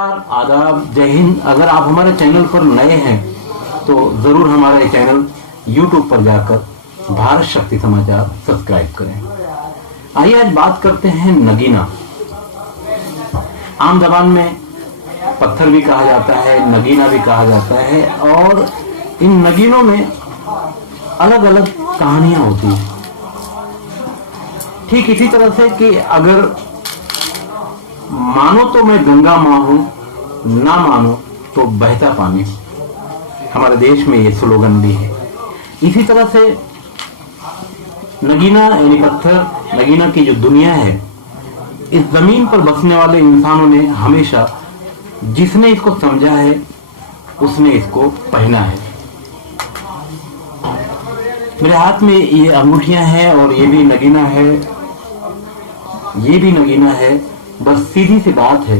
नमस्कार, आदाब, जय हिंद। अगर आप हमारे चैनल पर नए हैं तो जरूर हमारा ये चैनल YouTube पर जाकर भारत शक्ति समाचार सब्सक्राइब करें। आइए आज बात करते हैं नगीना। आम जबान में पत्थर भी कहा जाता है, नगीना भी कहा जाता है और इन नगीनों में अलग अलग कहानियां होती हैं। ठीक इसी तरह से कि अगर मानो तो मैं गंगा मां हूं, ना मानो तो बहता पानी। हमारे देश में ये स्लोगन भी है। इसी तरह से नगीना यानी पत्थर, नगीना की जो दुनिया है, इस जमीन पर बसने वाले इंसानों ने हमेशा जिसने इसको समझा है उसने इसको पहना है। मेरे हाथ में ये अंगूठियां हैं और ये भी नगीना है, ये भी नगीना है। बस सीधी सी बात है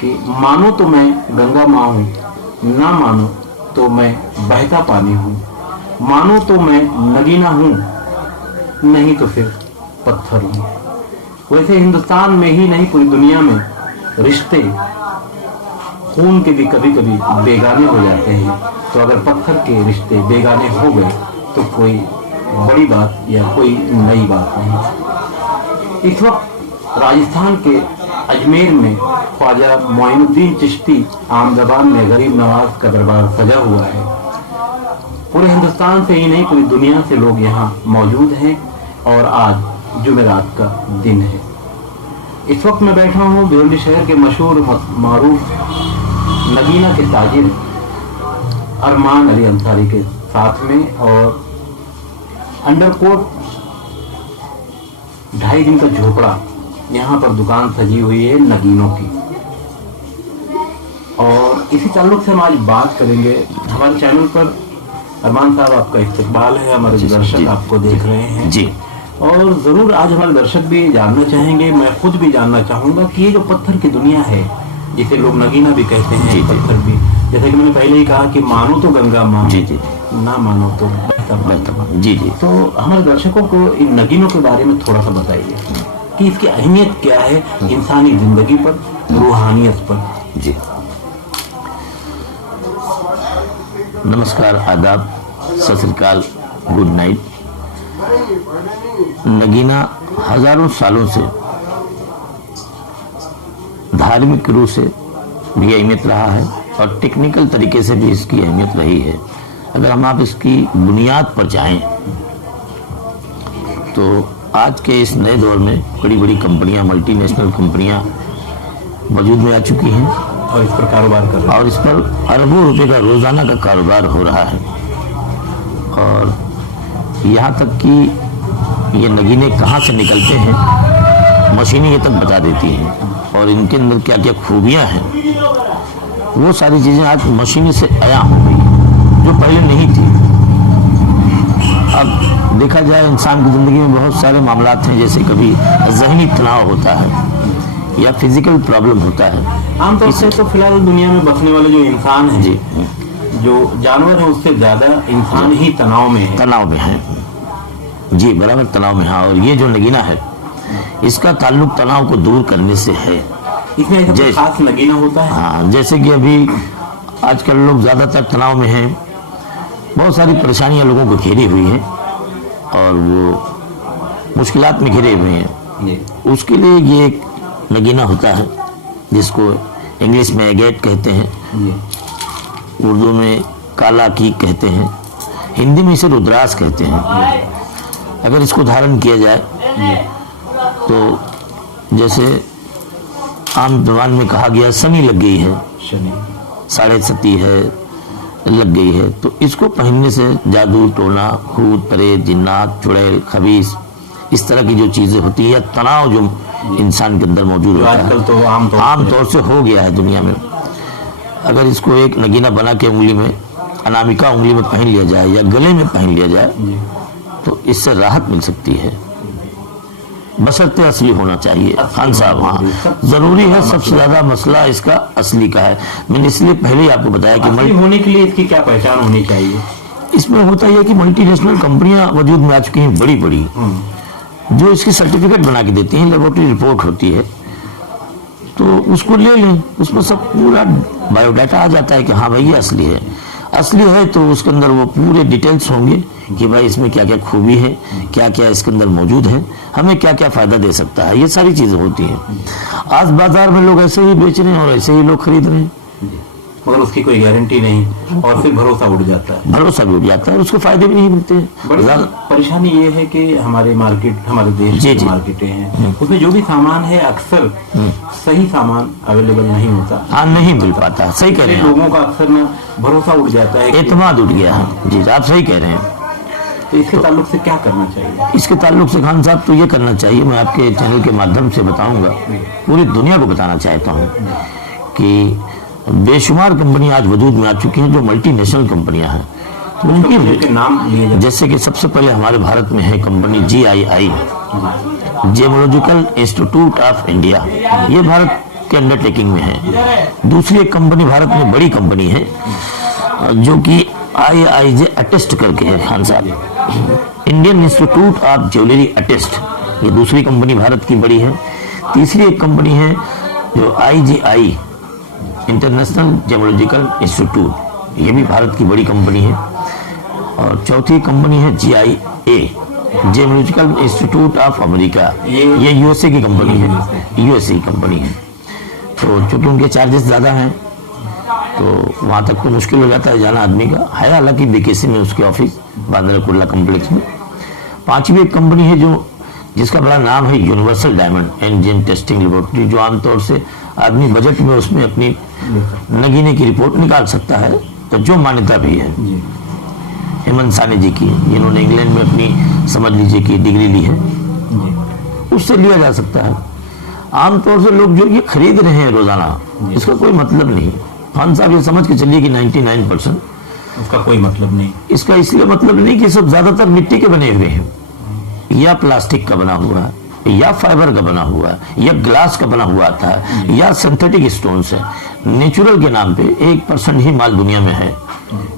कि मानो तो मैं गंगा मां हूं, ना मानो तो मैं बहता पानी हूं। मानो तो मैं नगीना हूं, नहीं तो फिर पत्थर हूं। वैसे हिंदुस्तान में ही नहीं पूरी दुनिया में रिश्ते खून के भी कभी कभी बेगाने हो जाते हैं। तो अगर पत्थर के रिश्ते बेगाने हो गए तो कोई बड़ी बात या कोई नई बात नहीं। इस वक्त राजस्थान के अजमेर में ख्वाजा मोइनुद्दीन चिश्ती आम जबान में गरीब नवाज का दरबार सजा हुआ है। पूरे हिंदुस्तान से ही नहीं पूरी दुनिया से लोग यहाँ मौजूद हैं और आज जुमेरात का दिन है। इस वक्त मैं बैठा हूँ भिवंडी शहर के मशहूर मारूफ नगीना के ताजिर अरमान अली अंसारी के साथ में और अंडरकोट 2.5 दिन का झोपड़ा, यहाँ पर दुकान सजी हुई है नगीनों की। और इसी ताल्लुक से हम आज बात करेंगे। हमारे चैनल पर अरमान साहब आपका इस्तकबाल है, हमारे दर्शक आपको देख रहे हैं जी। और जरूर आज हमारे दर्शक भी जानना चाहेंगे, मैं खुद भी जानना चाहूंगा कि ये जो पत्थर की दुनिया है, जिसे लोग नगीना भी कहते हैं, जी, पत्थर भी, जैसे कि मैंने पहले ही कहा कि मानो तो गंगा मां, जी जी, ना मानो तो बहता, जी जी। तो हमारे दर्शकों को इन नगीनों के बारे में थोड़ा सा बताइए कि इसकी अहमियत क्या है इंसानी जिंदगी पर, रूहानियत पर। जी, नमस्कार, आदाब, सत श्री अकाल, गुड नाइट। नगीना हजारों सालों से धार्मिक रूप से भी अहमियत रहा है और टेक्निकल तरीके से भी इसकी अहमियत रही है। अगर हम आप इसकी बुनियाद पर जाएं तो आज के इस नए दौर में बड़ी बड़ी कंपनियां, मल्टीनेशनल कंपनियां वजूद में आ चुकी हैं और इस पर कारोबार कर रही हैं और इस पर अरबों रुपए का रोजाना का कारोबार हो रहा है। और यहाँ तक कि ये नगीने कहाँ से निकलते हैं मशीनें ये तक बता देती हैं और इनके अंदर क्या क्या खूबियाँ हैं, वो सारी चीज़ें आज मशीनें से आया हो गई जो पहले नहीं थी। अब देखा जाए इंसान की ज़िंदगी में बहुत सारे मामलात हैं, जैसे कभी ज़हनी तनाव होता है या फिजिकल प्रॉब्लम होता है। आमतौर से तो फिलहाल दुनिया में बसने वाले जो इंसान हैं, जी, जो जानवर है उससे ज़्यादा इंसान ही तनाव में है। जी, बराबर तनाव में है। और ये जो नगीना है इसका ताल्लुक तनाव को दूर करने से है। इसमें जैसे खास नगीना होता है। हाँ, जैसे कि अभी आजकल लोग ज़्यादातर तनाव में हैं, बहुत सारी परेशानियां लोगों को घेरी हुई हैं और वो मुश्किलात में घिरे हुए हैं। उसके लिए ये एक नगीना होता है जिसको इंग्लिश में एगेट कहते हैं, उर्दू में काला की कहते हैं, हिंदी में इसे रुद्राक्ष कहते हैं। अगर इसको धारण किया जाए तो जैसे आम जबान में कहा गया शनि लग गई है, साढ़े सती है, लग गई है, तो इसको पहनने से जादू टोना, भूत प्रेत, जिन्नात, चुड़ैल, खबीस, इस तरह की जो चीजें होती है, तनाव जो इंसान के अंदर मौजूद होता है, तो आम तौर से हो गया है दुनिया में। अगर इसको एक नगीना बना के उंगली में, अनामिका उंगली में पहन लिया जाए या गले में पहन लिया जाए तो इससे राहत मिल सकती है। बशर्ते असली होना चाहिए। खान साहब, हाँ, जरूरी है। सबसे ज्यादा मसला इसका असली का है। मैंने इसलिए पहले ही आपको बताया कि असली होने के लिए इसकी क्या पहचान होनी चाहिए। इसमें होता है कि मल्टीनेशनल कंपनियां वजूद में आ चुकी हैं, बड़ी बड़ी, जो इसकी सर्टिफिकेट बना के देती हैं, लेबोरेटरी रिपोर्ट होती है, तो उसको ले लें, उसमें सब पूरा बायोडाटा आ जाता है कि हाँ भाई ये असली है। असली है तो उसके अंदर वो पूरे डिटेल्स होंगे कि भाई इसमें क्या क्या खूबी है, क्या क्या इसके अंदर मौजूद है, हमें क्या क्या फायदा दे सकता है, ये सारी चीजें होती हैं। आज बाजार में लोग ऐसे ही बेच रहे हैं और ऐसे ही लोग खरीद रहे हैं, मगर उसकी कोई गारंटी नहीं और फिर भरोसा उड़ जाता है। भरोसा भी उठ जाता है, उसको फायदे भी नहीं मिलते हैं। बड़ी परेशानी ये है कि हमारे मार्केट, हमारे देश की मार्केटें हैं, उसमें जो भी सामान है अक्सर सही सामान अवेलेबल नहीं होता। हाँ, नहीं मिल पाता। सही कह रहे हैं, लोगों का अक्सर ना भरोसा उठ जाता है, एतमाद उठ गया है। जी आप सही कह रहे हैं। तो इसके ताल्लुक से क्या करना चाहिए? इसके ताल्लुक से खान साहब तो ये करना चाहिए, मैं आपके चैनल के माध्यम से बताऊंगा, पूरी दुनिया को बताना चाहता हूँ कि बेशुमार कंपनी आज वजूद में आ चुकी हैं जो मल्टीनेशनल कंपनियां हैं। तो उनके नाम लिए जैसे कि सबसे पहले हमारे भारत में है company GII, geological institute of India, ये भारत के अंडरटेकिंग में है। दूसरी एक कंपनी भारत में बड़ी कंपनी है जो कि IIJ अटेस्ट करके है खान साहब, Indian institute of jewellery attest, ये दूसरी कंपनी भारत की बड़ी है। तीसरी एक कंपनी है जो IGI, इंटरनेशनल जियोलॉजिकल इंस्टीट्यूट, ये भी भारत की बड़ी कंपनी है। और चौथी कंपनी है GIA, geological institute of America, ये USA की कंपनी है, USA की कंपनी है। तो चूंकि उनके चार्जेस ज़्यादा हैं तो वहाँ तक तो मुश्किल हो जाता है जाना आदमी का, है हालांकि BKC में उसके ऑफिस बांद्रा कुर्ला कॉम्प्लेक्स में। पांचवी एक कंपनी है जो जिसका बड़ा नाम है universal diamond and gem testing laboratory, जो आमतौर से आदमी बजट में उसमें अपनी नगीने की रिपोर्ट निकाल सकता है, तो जो मान्यता भी है हेमंत सानी जी की, जिन्होंने इंग्लैंड में अपनी समझ लीजिए कि डिग्री ली है, उससे लिया जा सकता है। आमतौर से लोग जो ये खरीद रहे हैं रोजाना, इसका कोई मतलब नहीं। खान साहब ये समझ के चलिए कि 99% उसका कोई मतलब नहीं। इसका इसलिए मतलब नहीं कि सब ज्यादातर मिट्टी के बने हुए हैं, या प्लास्टिक का बना हुआ है, या फाइबर का बना हुआ है, या ग्लास का बना हुआ आता है, या सिंथेटिक स्टोन्स है। नेचुरल के नाम पे 1% ही माल दुनिया में है,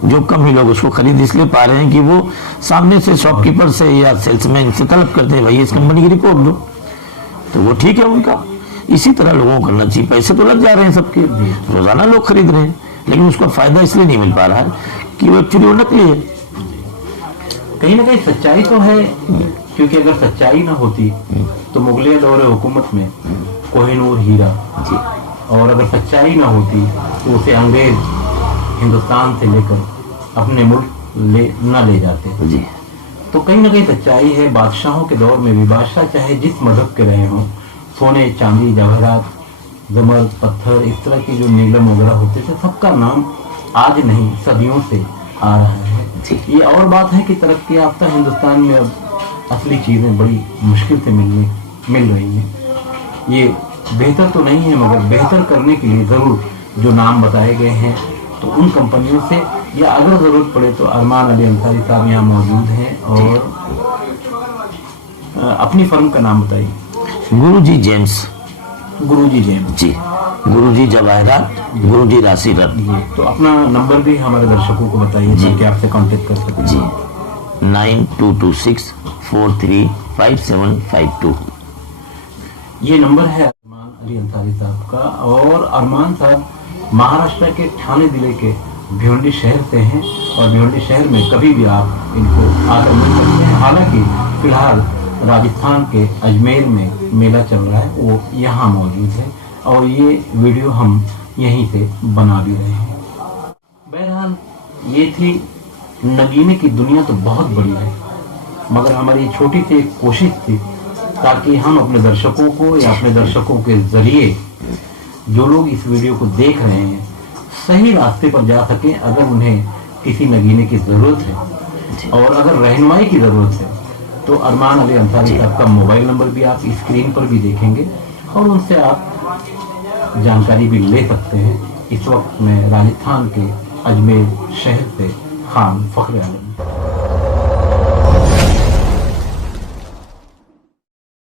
जो कम ही लोग उसको खरीद इसलिए पा रहे हैं कि वो सामने से शॉपकीपर से या सेल्समैन से तलब करते हैं भाई इस कंपनी की रिपोर्ट दो, तो वो ठीक है उनका। इसी तरह लोगों को करना चाहिए। पैसे तो लग जा रहे हैं सबके, रोजाना लोग खरीद रहे हैं, लेकिन उसका फायदा इसलिए नहीं मिल पा रहा है कि वो एक्चुअली वो नकली है। कहीं ना कहीं सच्चाई तो है, क्योंकि अगर सच्चाई ना होती तो मुगलिया दौरे हुकूमत में कोहिनूर हीरा, और अगर सच्चाई ना होती तो उसे अंग्रेज हिंदुस्तान से लेकर अपने मुल्क ले जाते जी। तो कहीं ना कहीं सच्चाई है। बादशाहों के दौर में भी बादशाह चाहे जिस मजहब के रहे हों, सोने चांदी जवाहरात जमर पत्थर इस तरह की जो नीलम वगैरह होते थे, सबका नाम आज नहीं सदियों से आ रहा है। ये और बात है कि तरक्की याफ्ता हिंदुस्तान में अब असली चीजें बड़ी मुश्किल से मिल रही हैं। ये बेहतर तो नहीं है, मगर बेहतर करने के लिए जरूर जो नाम बताए गए हैं तो उन कंपनियों से, या अगर जरूरत पड़े तो अरमान अली अंसारी साहब यहाँ मौजूद हैं, और अपनी फर्म का नाम बताइए। गुरुजी जेम्स। गुरुजी जेम्स जी, गुरुजी जवाहरात, गुरुजी राशि रत्न। तो अपना नंबर भी हमारे दर्शकों को बताइए ताकि आपसे कांटेक्ट कर सकें। जी, 9226435752। ये नंबर है अरमान अली अंसारी साहब का, और अरमान साहब महाराष्ट्र के ठाणे जिले के भिवंडी शहर से हैं, और भिवंडी शहर में कभी भी आप इनको आकर मिल सकते हैं। हालांकि फिलहाल राजस्थान के अजमेर में मेला चल रहा है, वो यहाँ मौजूद है, और ये वीडियो हम यहीं से बना भी रहे हैं। बहरहाल ये थी नगीने की दुनिया तो बहुत बड़ी है, मगर हमारी छोटी सी एक कोशिश थी ताकि हम अपने दर्शकों को या अपने दर्शकों के जरिए जो लोग इस वीडियो को देख रहे हैं सही रास्ते पर जा सके। अगर उन्हें किसी नगीने की जरूरत है और अगर रहनुमाई की जरूरत है तो अरमान अली अंसारी साहब का मोबाइल नंबर भी आप स्क्रीन पर भी देखेंगे, और उनसे आप जानकारी भी ले सकते हैं। इस वक्त मैं राजस्थान के अजमेर शहर से खान फखर आलम।